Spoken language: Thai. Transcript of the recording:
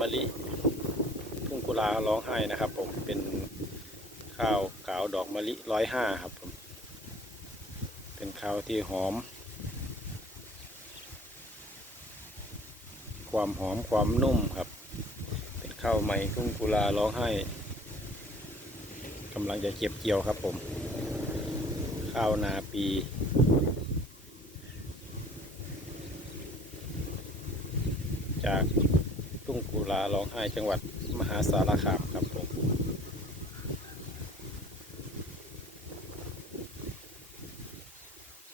มะลิทุ่งกุลาร้องไห้นะครับ ผมเป็นข้าวขาวดอกมะลิร้อยห้าครับผม เป็นข้าวที่หอม ความหอมความนุ่มครับ เป็นข้าวใหม่ทุ่งกุลาร้องไห้กำลังจะเก็บเกี่ยวครับผม ข้าวนาปีจาก ลาร้องไห้จังหวัดมหาสารคามครับ